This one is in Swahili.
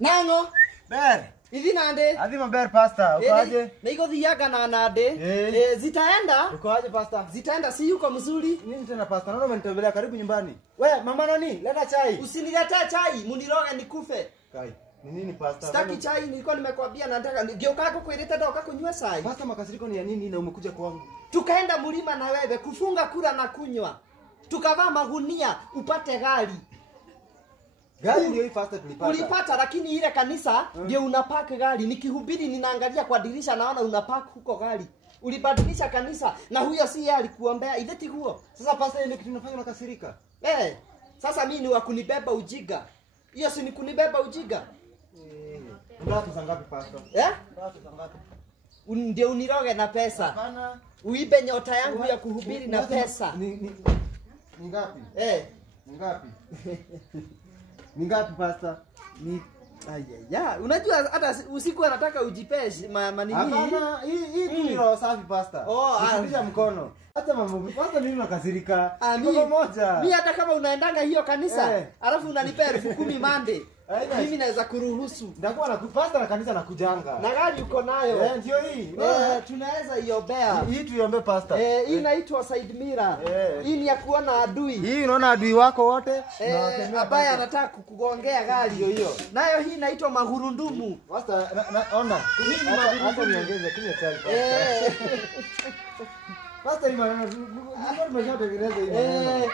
Nango? Ber. Hivi nande? Adhima ber pasta. Uko aje? Na iko dhiaga na nande. Zitaenda? Uko aje pasta? Zitaenda si yuko mzuri. Nini tena pasta? Naona umenitembelea karibu nyumbani. We, mama nani? Leta chai. Usiniletee chai, muniroge nikufe. Kai. Ni nini pasta? Sitaki chai, nilikuwa nimekwambia nataka ngeuka kukueleta doka kunywa chai. Pasta, makasiriko ni ya nini na umekuja kwangu? Tukaenda mlima na wewe kufunga kula na kunywa. Tukavaa magunia upate gari. Gari ndio hii pasta tulipata. Ulipata, lakini ile kanisa ndio unapaka gari. Nikihubiri ninaangalia kwa dirisha naona unapaka huko gari. Ulibadilisha kanisa na huyo si yeye alikuombea ideti huo. Sasa pasta, ile kitu inafanya makasirika. Sasa mimi ni wa kunibeba ujiga. Hiyo si ni kunibeba ujiga. Ndio pesa ngapi pasta? Ndio pesa ngapi? Ndio uniroge na pesa. Hapana. Uibe nyota yangu ya kuhubiri na pesa. Ni ngapi? Ni ngapi? Ni ngapi pasta? Ni unajua hata usiku anataka ujipeshi manini. Hapana, hii ni roho safi pasta. Usipisha mkono. Hata mambo pasta, nini unakasirika? Kwa moja. Mimi hata kama unaendanga hiyo kanisa, alafu unanipea 10,000 mande. Mimi naweza kuruhusu. Ndakuwa na pasta na kanisa na kujanga. Na gari uko nayo. Ndio hii. Tunaweza iombea. Hii tuiombe pasta. Hii inaitwa side mirror. Hii ni ya kuona adui. Hii unaona adui wako wote? Ambaye anataka kukugongea gari hiyo. Nayo hii inaitwa magurundumu. Pasta, ona. Mimi hapo niongeze kunywa chai. Pasta, hii maneno. Ndio tumeshatengeneza hii maneno.